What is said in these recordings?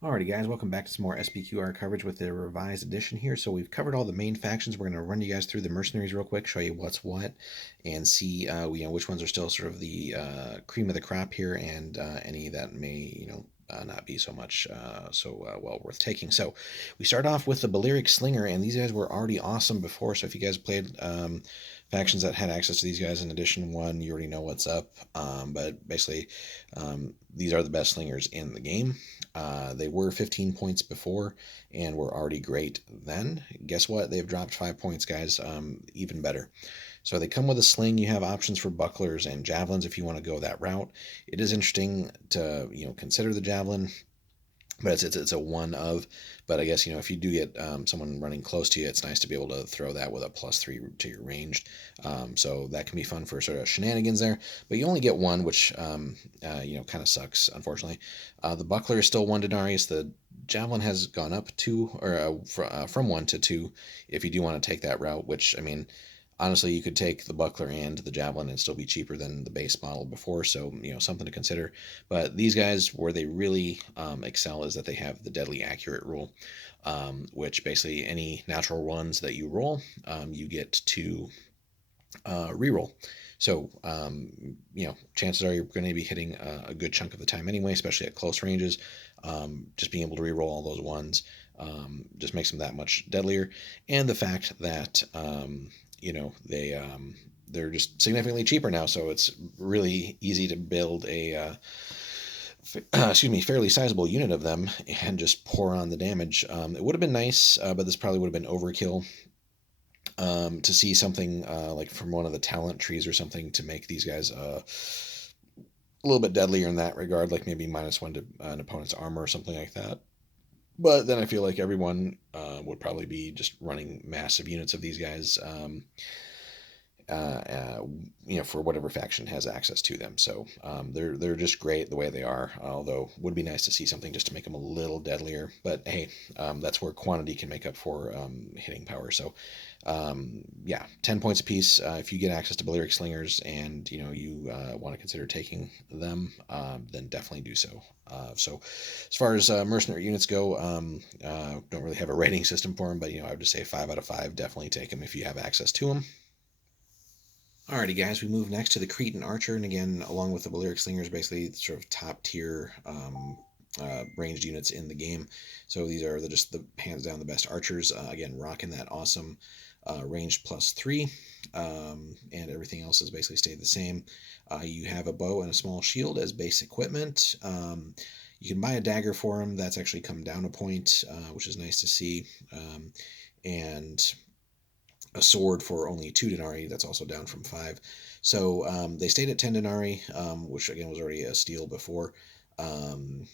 Alrighty guys, welcome back to some more SPQR coverage with the revised edition here. So we've covered all the main factions. We're going to run you guys through the mercenaries real quick, show you what's what, and see which ones are still sort of the cream of the crop here, and any that may not be so much well worth taking. So we start off with the Baleric Slinger, and these guys were already awesome before. So if you guys played factions that had access to these guys in Edition 1, you already know what's up. But basically, these are the best slingers in the game. They were 15 points before and were already great then. Guess what? They've dropped 5 points, guys. Even better. So they come with a sling. You have options for bucklers and javelins if you want to go that route. It is interesting to consider the javelin, but it's a one of. But I guess if you do get someone running close to you, it's nice to be able to throw that with a +3 to your ranged. So that can be fun for sort of shenanigans there. But you only get one, which kind of sucks, unfortunately. The buckler is still 1 denarius. The javelin has gone up from 1 to 2 if you do want to take that route. Which, I mean, honestly, you could take the buckler and the javelin and still be cheaper than the base model before. So something to consider. But these guys, where they really excel is that they have the deadly accurate rule, which basically any natural ones that you roll, you get to reroll. So, chances are you're going to be hitting a good chunk of the time anyway, especially at close ranges. Just being able to reroll all those ones just makes them that much deadlier. And the fact that, they're just significantly cheaper now, so it's really easy to build a fairly sizable unit of them and just pour on the damage. It would have been nice, but this probably would have been overkill, to see something like from one of the talent trees or something to make these guys a little bit deadlier in that regard, like maybe -1 to an opponent's armor or something like that. But then I feel like everyone would probably be just running massive units of these guys, uh, uh, for whatever faction has access to them. So they're just great the way they are. Although would be nice to see something just to make them a little deadlier. But hey, that's where quantity can make up for hitting power. So yeah, 10 points apiece. If you get access to Baleric Slingers and you want to consider taking them, then definitely do so. So as far as mercenary units go, don't really have a rating system for them, but I would just say 5 out of 5. Definitely take them if you have access to them. Alrighty, guys, we move next to the Cretan Archer, and again, along with the Baleric Slingers, basically sort of top tier ranged units in the game. So these are just the hands down the best archers. Again, rocking that awesome ranged +3, and everything else has basically stayed the same. You have a bow and a small shield as base equipment. You can buy a dagger for them. That's actually come down a point, which is nice to see. And a sword for only 2 denarii. That's also down from 5. So they stayed at 10 denarii, which again was already a steal before. Um,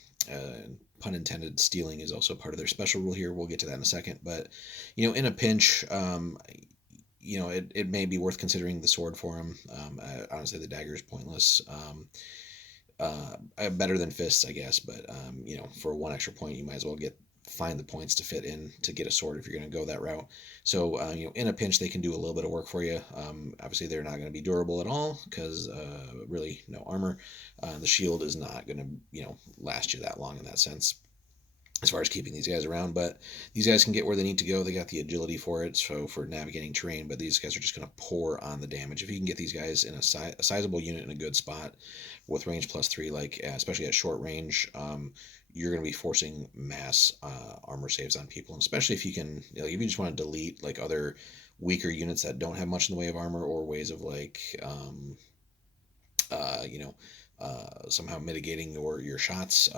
Pun intended, stealing is also part of their special rule here. We'll get to that in a second. But in a pinch, it may be worth considering the sword for him. Honestly, the dagger is pointless. Better than fists, I guess. But for 1 extra point, you might as well find the points to fit in to get a sword if you're going to go that route. So in a pinch, they can do a little bit of work for you. Obviously, they're not going to be durable at all because really no armor. The shield is not going to last you that long in that sense, as far as keeping these guys around. But these guys can get where they need to go. They got the agility for it, so for navigating terrain. But these guys are just going to pour on the damage. If you can get these guys in a sizable unit in a good spot with range +3, like especially at short range, you're going to be forcing mass armor saves on people. And especially if you can, if you just want to delete like other weaker units that don't have much in the way of armor, or ways of like somehow mitigating your shots.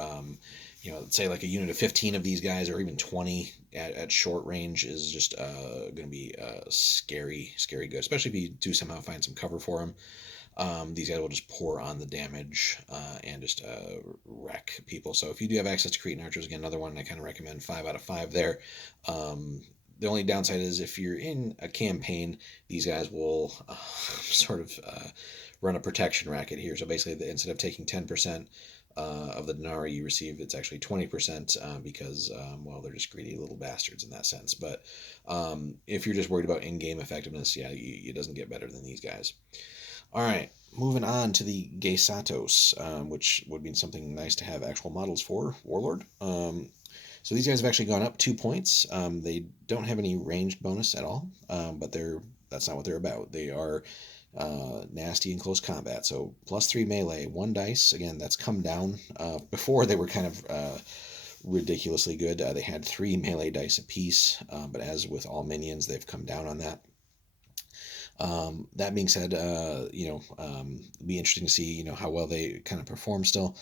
Say like a unit of 15 of these guys, or even 20 at short range, is just going to be scary good, especially if you do somehow find some cover for them. These guys will just pour on the damage and just wreck people. So if you do have access to Cretan Archers, again, another one I kind of recommend, 5 out of 5 there. The only downside is if you're in a campaign, these guys will sort of run a protection racket here. So basically, instead of taking 10% of the denarii you receive, it's actually 20% because, they're just greedy little bastards in that sense. But if you're just worried about in-game effectiveness, yeah, it doesn't get better than these guys. All right, moving on to the Gesatos, which would mean something nice to have actual models for Warlord. So these guys have actually gone up 2 points. They don't have any ranged bonus at all, but that's not what they're about. They are nasty in close combat. So +3 melee, 1 dice. Again, that's come down. Before they were kind of ridiculously good. They had 3 melee dice apiece, but as with all minions, they've come down on that. That being said, it'll be interesting to see, how well they kind of perform still.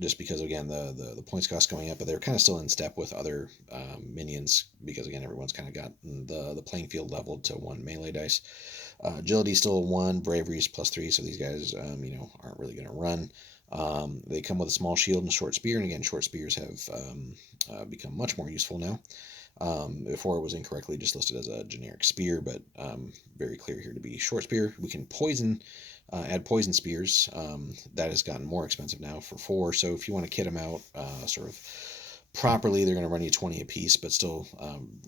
Just because again the points cost going up, but they're kind of still in step with other minions because again everyone's kind of got the playing field leveled to 1 melee dice. Agility still 1, bravery is +3, so these guys aren't really going to run. They come with a small shield and a short spear, and again short spears have become much more useful now. Before it was incorrectly just listed as a generic spear, but very clear here to be short spear. We can add poison spears. That has gotten more expensive now for 4. So if you want to kit them out sort of properly, they're going to run you 20 apiece, but still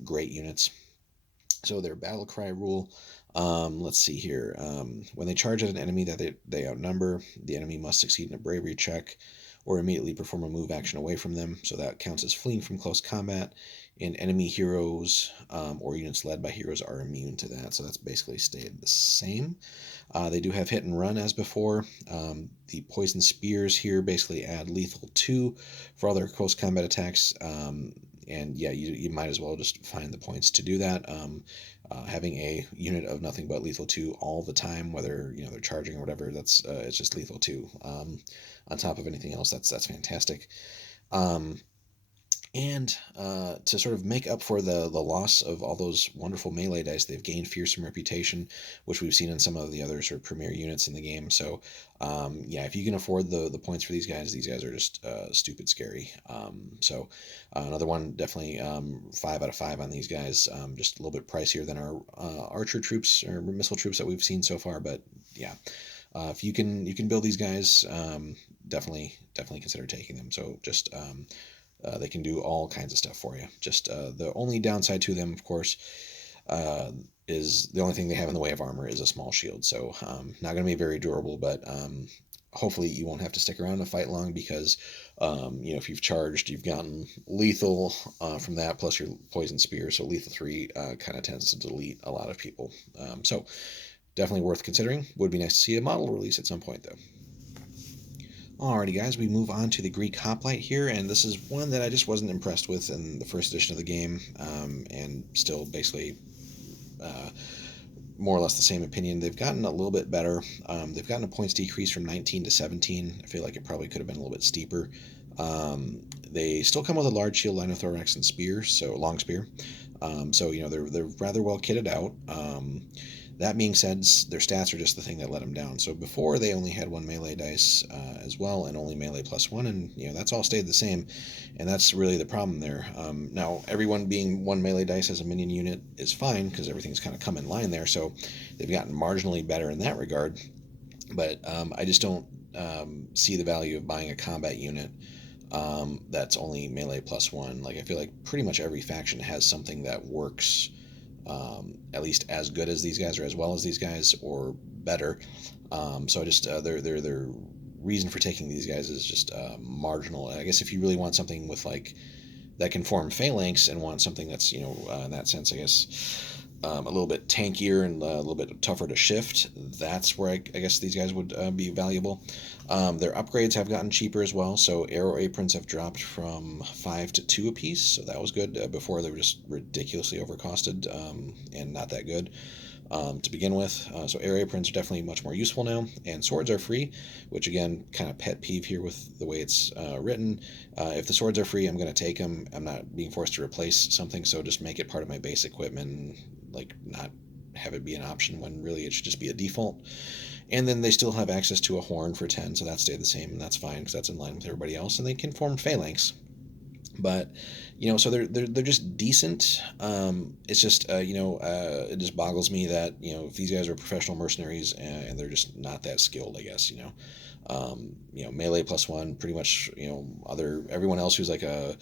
great units. So their Battlecry rule. Let's see here. When they charge at an enemy that they outnumber, the enemy must succeed in a bravery check or immediately perform a move action away from them. So that counts as fleeing from close combat. And enemy heroes or units led by heroes are immune to that. So that's basically stayed the same. They do have hit and run as before. The poison spears here basically add lethal 2 for all their close combat attacks. And yeah, you might as well just find the points to do that. Having a unit of nothing but lethal 2 all the time, whether they're charging or whatever, it's just lethal 2 on top of anything else. That's fantastic. And to sort of make up for the loss of all those wonderful melee dice, they've gained fearsome reputation, which we've seen in some of the other sort of premier units in the game. So yeah, if you can afford the points for these guys are just stupid scary. So another one, definitely 5 out of 5 on these guys. Just a little bit pricier than our archer troops or missile troops that we've seen so far, but yeah. If you can build these guys, definitely consider taking them. So just they can do all kinds of stuff for you. Just the only downside to them, of course, is the only thing they have in the way of armor is a small shield. So not going to be very durable, but hopefully you won't have to stick around to fight long because, if you've charged, you've gotten lethal from that plus your poison spear. So lethal 3 kind of tends to delete a lot of people. So definitely worth considering. Would be nice to see a model release at some point, though. Alrighty guys, we move on to the Greek Hoplite here, and this is one that I just wasn't impressed with in the first edition of the game, and still basically more or less the same opinion. They've gotten a little bit better. They've gotten a points decrease from 19 to 17. I feel like it probably could have been a little bit steeper. They still come with a large shield, line of thorax, and spear, so long spear. So they're rather well kitted out. That being said, their stats are just the thing that let them down. So before they only had 1 melee dice as well, and only melee +1, and that's all stayed the same, and that's really the problem there. Now everyone being 1 melee dice as a minion unit is fine because everything's kind of come in line there. So they've gotten marginally better in that regard, but I just don't see the value of buying a combat unit that's only melee +1. Like I feel like pretty much every faction has something that works. At least as good as these guys or as well as these guys or better. So I just their reason for taking these guys is just marginal. I guess if you really want something with like that can form phalanx and want something that's in that sense, I guess a little bit tankier and a little bit tougher to shift, that's where I guess these guys would be valuable. Their upgrades have gotten cheaper as well, so arrow aprons have dropped from 5 to 2 apiece, so that was good. Before they were just ridiculously overcosted and not that good to begin with. So arrow aprons are definitely much more useful now, and swords are free, which again, kind of pet peeve here with the way it's written. If the swords are free, I'm going to take them. I'm not being forced to replace something, so just make it part of my base equipment, like not have it be an option when really it should just be a default. And then they still have access to a horn for 10, so that stayed the same, and that's fine because that's in line with everybody else, and they can form phalanx. But so they're just decent. It's just it just boggles me that if these guys are professional mercenaries and they're just not that skilled, I guess. Melee +1, pretty much. Everyone else who's like a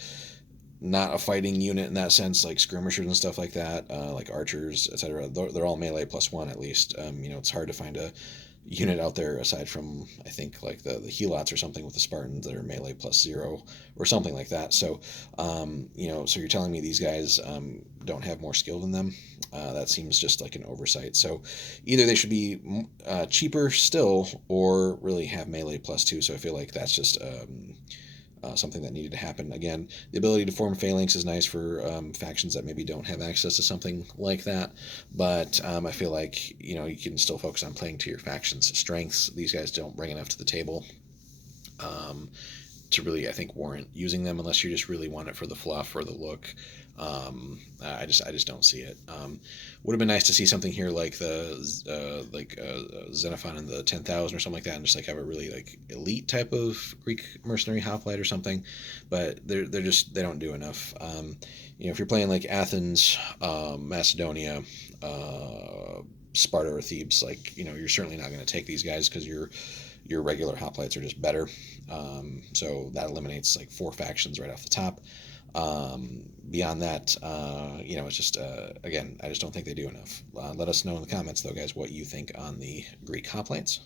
not a fighting unit in that sense, like skirmishers and stuff like that, like archers, etc. They're all melee +1 at least. It's hard to find a unit out there aside from I think like the Helots or something with the Spartans that are melee +0 or something like that. So, so you're telling me these guys don't have more skill than them? That seems just like an oversight. So, either they should be cheaper still, or really have melee +2. So I feel like that's just something that needed to happen. Again, the ability to form phalanx is nice for factions that maybe don't have access to something like that, but I feel like you can still focus on playing to your faction's strengths. These guys don't bring enough to the table to really, I think, warrant using them unless you just really want it for the fluff or the look. I just don't see it. Would have been nice to see something here like the Xenophon in the 10,000 or something like that, and just like have a really like elite type of Greek mercenary hoplite or something. But they don't do enough. If you're playing like Athens, Macedonia, Sparta or Thebes, like you're certainly not going to take these guys because your regular hoplites are just better. So that eliminates like 4 factions right off the top. Beyond that, it's just, again, I just don't think they do enough. Let us know in the comments, though, guys, what you think on the Greek hoplites.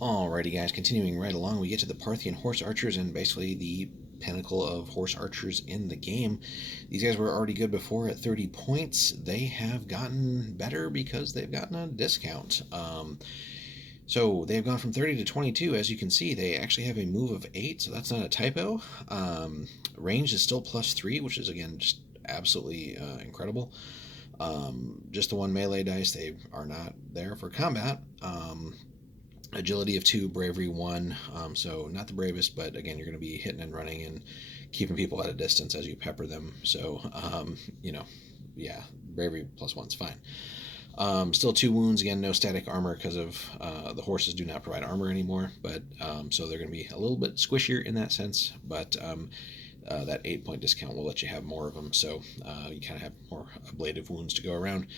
Alrighty, guys, continuing right along, we get to the Parthian horse archers and basically the pinnacle of horse archers in the game. These guys were already good before at 30 points. They have gotten better because they've gotten a discount. So they've gone from 30 to 22. As you can see, they actually have a move of 8, so that's not a typo. Range is still +3, which is, again, just absolutely incredible. Just the 1 melee dice, they are not there for combat. Agility of 2, bravery 1, so not the bravest, but again, you're going to be hitting and running and keeping people at a distance as you pepper them. So, yeah, bravery +1's fine. Still 2 wounds, again, no static armor because of the horses do not provide armor anymore, but so they're going to be a little bit squishier in that sense, but that 8-point discount will let you have more of them, so you kind of have more ablative wounds to go around.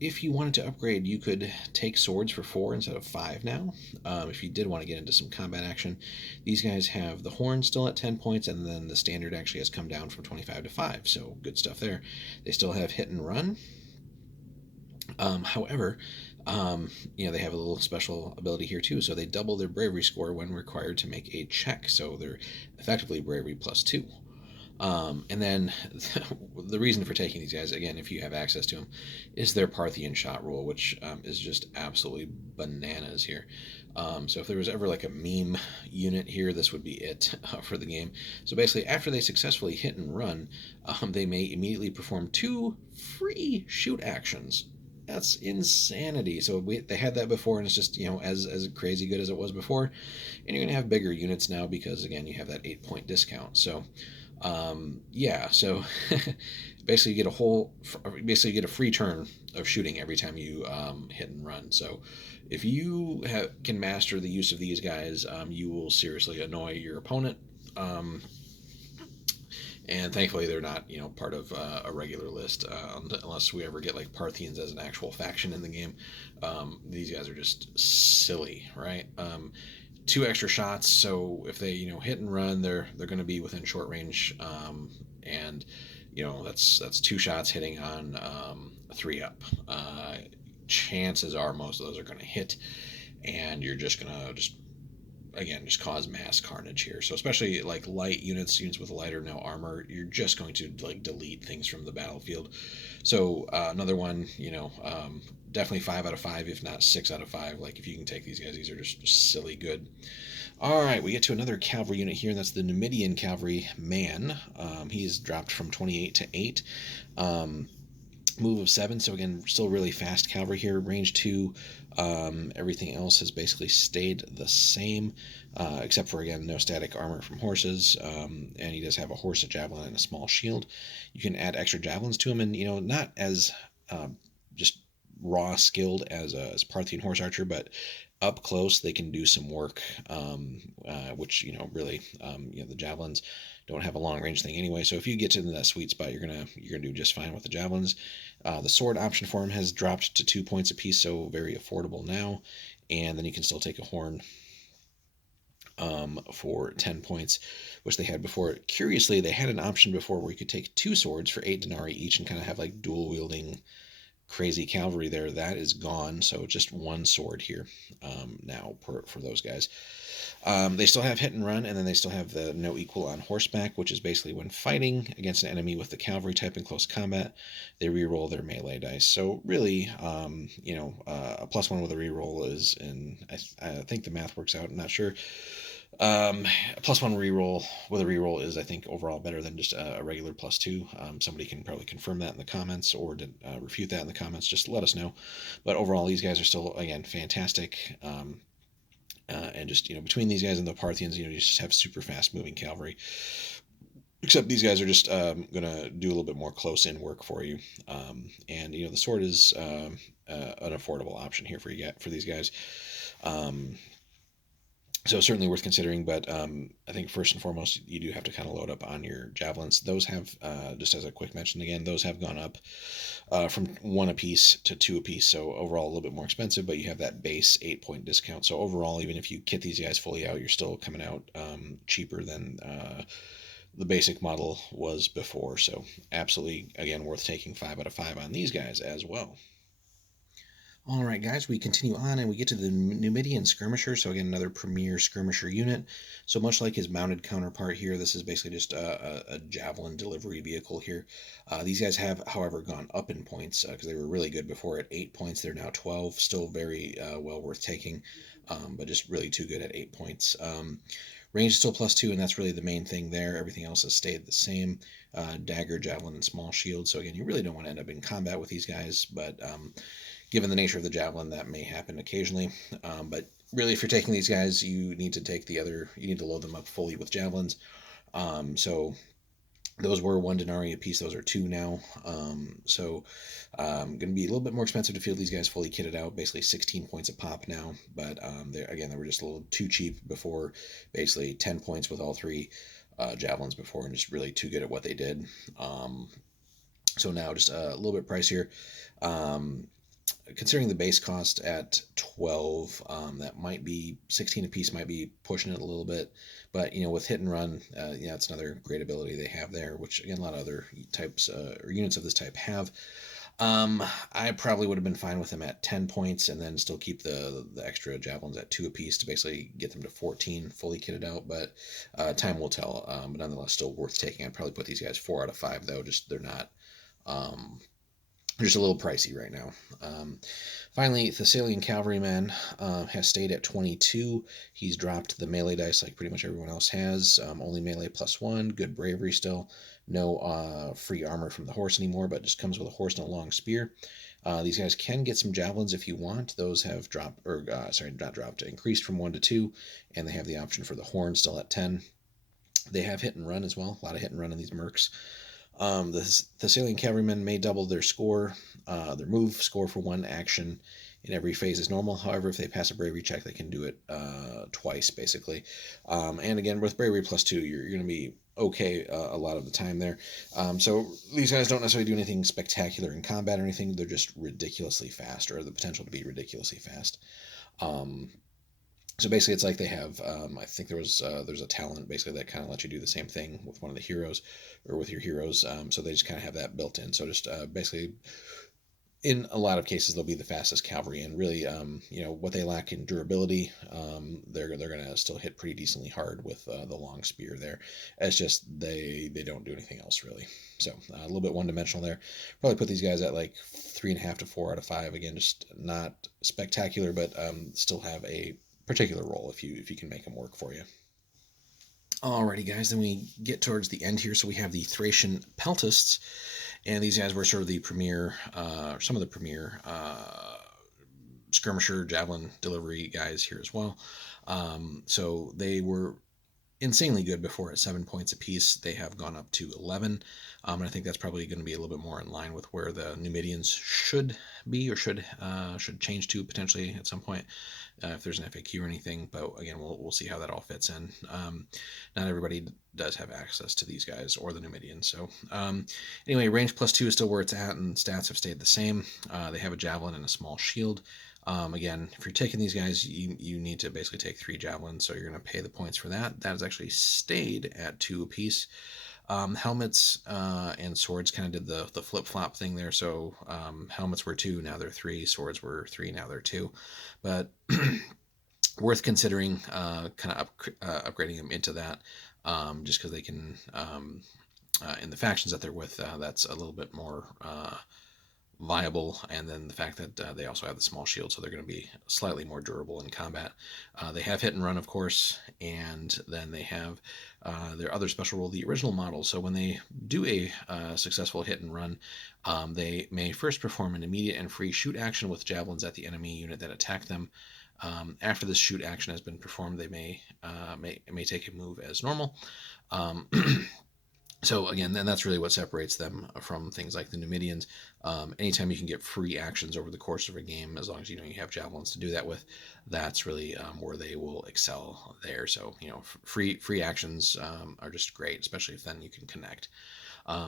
If you wanted to upgrade, you could take swords for 4 instead of 5 now. If you did want to get into some combat action, these guys have the horn still at 10 points, and then the standard actually has come down from 25 to 5, so good stuff there. They still have hit and run. However, they have a little special ability here too. So they double their bravery score when required to make a check. So they're effectively bravery +2. And then the reason for taking these guys, again, if you have access to them, is their Parthian shot rule, which is just absolutely bananas here. So if there was ever like a meme unit here, this would be it for the game. So basically, after they successfully hit and run, they may immediately perform 2 free shoot actions. That's insanity. So they had that before, and it's just as crazy good as it was before. And you're gonna have bigger units now because again you have that 8-point discount. So yeah. So basically you get a free turn of shooting every time you hit and run. So if you can master the use of these guys, you will seriously annoy your opponent. And thankfully, they're not, part of a regular list unless we ever get like Parthians as an actual faction in the game. These guys are just silly, right? 2 extra shots, so if they hit and run, they're going to be within short range, and that's 2 shots hitting on a 3 up. Chances are most of those are going to hit, and you're just going to just cause mass carnage here. So especially like light units with light or no armor, you're just going to like delete things from the battlefield. So another one, definitely 5 out of 5, if not 6 out of 5. Like if you can take these guys, these are just silly good. All right, we get to another cavalry unit here, and that's the Numidian Cavalryman. He's dropped from 28 to 8. Move of 7, so again, still really fast cavalry here. Range 2, everything else has basically stayed the same, except for, again, no static armor from horses, and he does have a horse, a javelin, and a small shield. You can add extra javelins to him, and, not as just raw skilled as Parthian horse archer, but up close they can do some work, which, really, the javelins don't have a long range thing anyway. So if you get into that sweet spot, you're gonna do just fine with the javelins. The sword option for him has dropped to 2 points apiece, so very affordable now. And then you can still take a horn. for 10 points, which they had before. Curiously, they had an option before where you could take 2 swords for 8 denarii each and kind of have like dual wielding crazy cavalry there. That is gone, so just 1 sword here now for those guys. They still have hit and run, and then they still have the no equal on horseback, which is basically when fighting against an enemy with the cavalry type in close combat, they reroll their melee dice. So really, a +1 with a reroll is, and I think the math works out. I'm not sure. A +1 reroll with a reroll is, I think, overall better than just a regular +2. Somebody can probably confirm that in the comments or refute that in the comments. Just let us know. But overall, these guys are still, again, fantastic. And just, between these guys and the Parthians, you just have super fast moving cavalry. Except these guys are just going to do a little bit more close-in work for you. And the sword is an affordable option here for these guys. So certainly worth considering, but I think first and foremost, you do have to kind of load up on your javelins. Those have, just as a quick mention again, those have gone up from 1 apiece to 2 apiece. So overall, a little bit more expensive, but you have that base 8-point discount. So overall, even if you kit these guys fully out, you're still coming out cheaper than the basic model was before. So absolutely, again, worth taking 5 out of 5 on these guys as well. All right, guys, we continue on and we get to the Numidian Skirmisher. So again, another premier skirmisher unit. So much like his mounted counterpart here, this is basically just a javelin delivery vehicle here. These guys have, however, gone up in points because they were really good before at 8 points. They're now 12, still very well worth taking, but just really too good at 8 points. Range is still +2, and that's really the main thing there. Everything else has stayed the same. Dagger, javelin, and small shield. So again, you really don't want to end up in combat with these guys, but given the nature of the javelin, that may happen occasionally. But really, if you're taking these guys, you need to load them up fully with javelins. So those were 1 denarii a piece. Those are 2 now. Going to be a little bit more expensive to field these guys fully kitted out. Basically 16 points a pop now. But they were just a little too cheap before. Basically 10 points with all 3 javelins before, and just really too good at what they did. So now just a little bit pricier. Considering the base cost at 12, that might be 16 a piece, might be pushing it a little bit. But with hit and run, it's another great ability they have there, which again a lot of other types or units of this type have. I probably would have been fine with them at 10 points and then still keep the extra javelins at 2 apiece to basically get them to 14 fully kitted out. But time will tell. But nonetheless, still worth taking. I'd probably put these guys 4 out of 5 though. Just they're not. Just a little pricey right now. Finally, the Thracian Cavalryman has stayed at 22. He's dropped the melee dice like pretty much everyone else has. Only melee +1. Good bravery still. No free armor from the horse anymore, but just comes with a horse and a long spear. These guys can get some javelins if you want. Those have dropped, not dropped, increased from 1 to 2, and they have the option for the horn still at 10. They have hit and run as well. A lot of hit and run in these mercs. The Salient Cavalrymen may double their score, their move score for 1 action in every phase is normal. However, if they pass a bravery check, they can do it twice, basically. And again, with bravery +2, you're going to be okay a lot of the time there. So these guys don't necessarily do anything spectacular in combat or anything. They're just ridiculously fast, or the potential to be ridiculously fast. So basically, it's like they have. I think there's a talent basically that kind of lets you do the same thing with one of the heroes, or with your heroes. So they just kind of have that built in. So just basically, in a lot of cases, they'll be the fastest cavalry, and really, what they lack in durability, they're gonna still hit pretty decently hard with the long spear there. It's just they don't do anything else really. So a little bit one-dimensional there. Probably put these guys at like 3.5 to 4 out of 5. Again, just not spectacular, but still have a particular role if you can make them work for you. Alrighty, guys, then we get towards the end here. So we have the Thracian Peltists, and these guys were sort of the premier, some of the premier skirmisher javelin delivery guys here as well. So they were insanely good before at 7 points apiece. They have gone up to 11, and I think that's probably going to be a little bit more in line with where the Numidians should be, or should change to potentially at some point if there's an FAQ or anything. But again, we'll see how that all fits in. Not everybody does have access to these guys or the Numidians. So anyway, range +2 is still where it's at, and stats have stayed the same. They have a javelin and a small shield. Again, if you're taking these guys, you need to basically take 3 javelins, so you're going to pay the points for that. That has actually stayed at 2 apiece. Helmets and swords kind of did the flip-flop thing there. So helmets were 2, now they're 3. Swords were 3, now they're 2. But worth considering kind of upgrading them into that, just because they can, in the factions that they're with, that's a little bit more viable, and then the fact that they also have the small shield, so they're going to be slightly more durable in combat. They have hit and run, of course, and then they have their other special rule, the original model. So when they do a successful hit and run, they may first perform an immediate and free shoot action with javelins at the enemy unit that attack them. After this shoot action has been performed, they may take a move as normal. So again, then that's really what separates them from things like the Numidians. Anytime you can get free actions over the course of a game, as long as you have javelins to do that with, that's really where they will excel there. So free actions are just great, especially if then you can connect.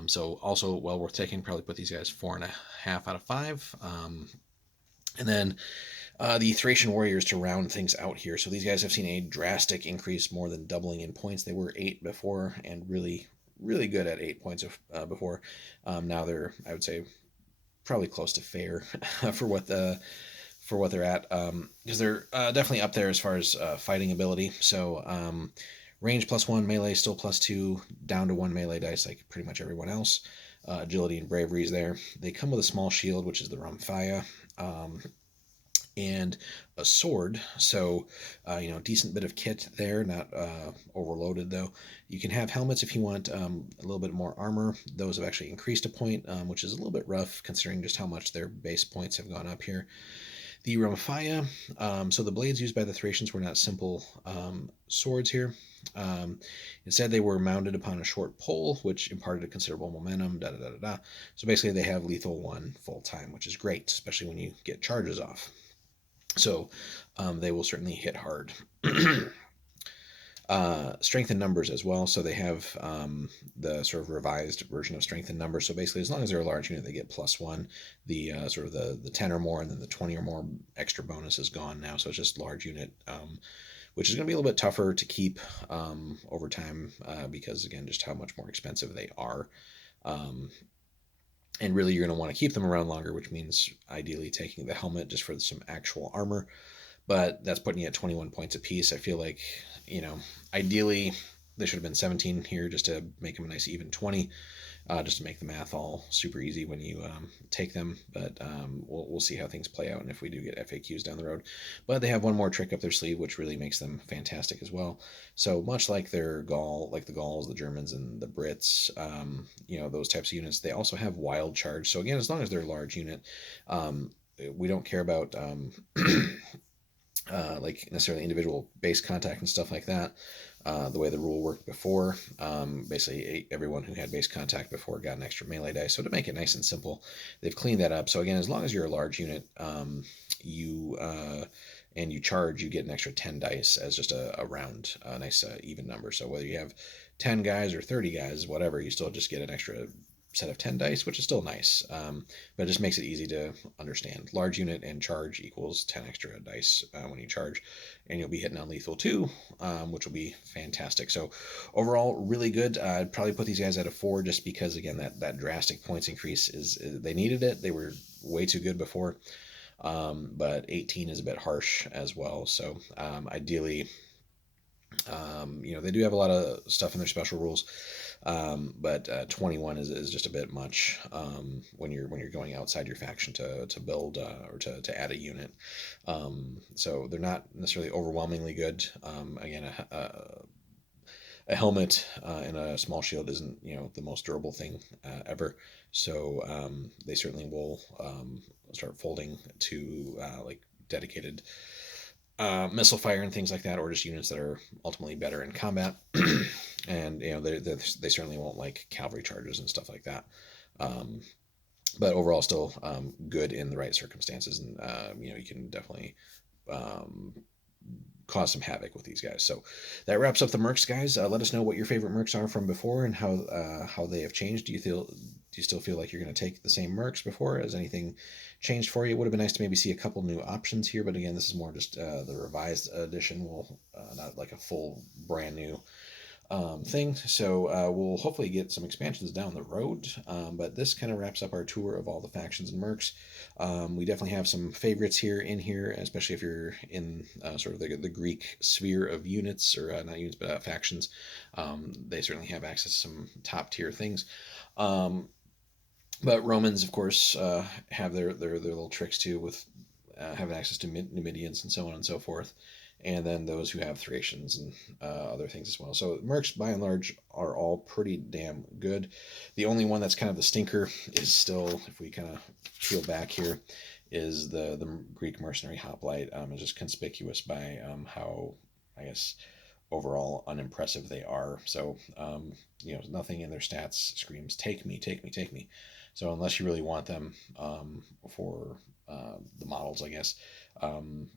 So also well worth taking. Probably put these guys 4.5 out of 5. And then the Thracian Warriors to round things out here. So these guys have seen a drastic increase, more than doubling in points. They were 8 before, and really good at 8 points before. Now they're, I would say, probably close to fair for what they're at, because they're definitely up there as far as fighting ability. So range +1, melee still +2, down to 1 melee dice like pretty much everyone else. Agility and bravery is there. They come with a small shield, which is the Aramaphia. And a sword, so decent bit of kit there, not overloaded though. You can have helmets if you want a little bit more armor. Those have actually increased a point, which is a little bit rough considering just how much their base points have gone up here. The Aramaphia, so the blades used by the Thracians were not simple swords here. Instead, they were mounted upon a short pole, which imparted a considerable momentum. So basically, they have lethal 1 full time, which is great, especially when you get charges off. So they will certainly hit hard. Strength in numbers as well. So they have the sort of revised version of strength in numbers. So basically, as long as they're a large unit, they get +1. The sort of the 10 or more, and then the 20 or more extra bonus is gone now. So it's just large unit, which is going to be a little bit tougher to keep over time because, again, just how much more expensive they are. And really, you're going to want to keep them around longer, which means ideally taking the helmet just for some actual armor. But that's putting you at 21 points apiece. I feel like, ideally, they should have been 17 here just to make them a nice even 20, just to make the math all super easy when you take them. But we'll see how things play out and if we do get FAQs down the road. But they have one more trick up their sleeve, which really makes them fantastic as well. So much like their like the Gauls, the Germans, and the Brits, those types of units, they also have wild charge. So again, as long as they're a large unit, we don't care about like necessarily individual base contact and stuff like that. The way the rule worked before, basically everyone who had base contact before got an extra melee dice. So to make it nice and simple, they've cleaned that up. So again, as long as you're a large unit, you charge, you get an extra 10 dice as just a round, nice even number. So whether you have 10 guys or 30 guys, whatever, you still just get an extra set of 10 dice, which is still nice, but it just makes it easy to understand. Large unit and charge equals 10 extra dice when you charge, and you'll be hitting on lethal 2, which will be fantastic. So overall, really good. I'd probably put these guys at a 4 just because, again, that drastic points increase is they needed it. They were way too good before, but 18 is a bit harsh as well. So ideally, they do have a lot of stuff in their special rules, but 21 is just a bit much when you're going outside your faction to build or to add a unit. So they're not necessarily overwhelmingly good. Again, a helmet and a small shield isn't the most durable thing ever. So they certainly will start folding to like dedicated missile fire and things like that, or just units that are ultimately better in combat. And they certainly won't like cavalry charges and stuff like that. But overall, still good in the right circumstances, and you can definitely cause some havoc with these guys. So that wraps up the mercs, guys. Let us know what your favorite mercs are from before and how they have changed. Do you still feel like you're going to take the same mercs before? Has anything changed for you? It would have been nice to maybe see a couple new options here, but again, this is more just the revised edition. Will not like a full brand new thing. So we'll hopefully get some expansions down the road. But this kind of wraps up our tour of all the factions and mercs. We definitely have some favorites in here, especially if you're in sort of the Greek sphere of units, or not units, but factions. They certainly have access to some top tier things. But Romans, of course, have their little tricks too, with having access to Numidians and so on and so forth. And then those who have Thracians and other things as well. So mercs, by and large, are all pretty damn good. The only one that's kind of the stinker is still, if we kind of peel back here, is the Greek mercenary Hoplite. Is just conspicuous by how, I guess, overall unimpressive they are. So nothing in their stats screams take me, take me, take me. So unless you really want them for the models, I guess,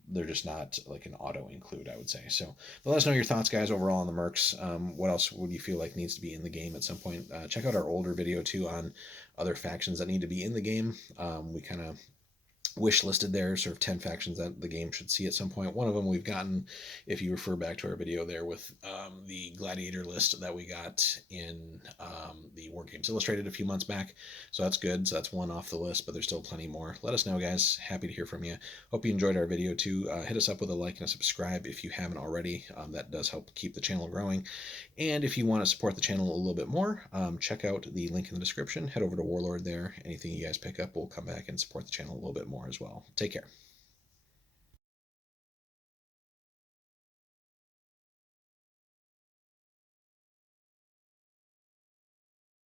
they're just not like an auto include, I would say. So but let us know your thoughts, guys, overall on the mercs. What else would you feel like needs to be in the game at some point? Check out our older video too on other factions that need to be in the game. We kind of wish listed there, sort of 10 factions that the game should see at some point. One of them we've gotten, if you refer back to our video there with the gladiator list that we got in the War Games Illustrated a few months back. So that's good. So that's one off the list, but there's still plenty more. Let us know, guys. Happy to hear from you. Hope you enjoyed our video too. Hit us up with a like and a subscribe if you haven't already. That does help keep the channel growing. And if you want to support the channel a little bit more, check out the link in the description. Head over to Warlord there. Anything you guys pick up will come back and support the channel a little bit more as well. Take care.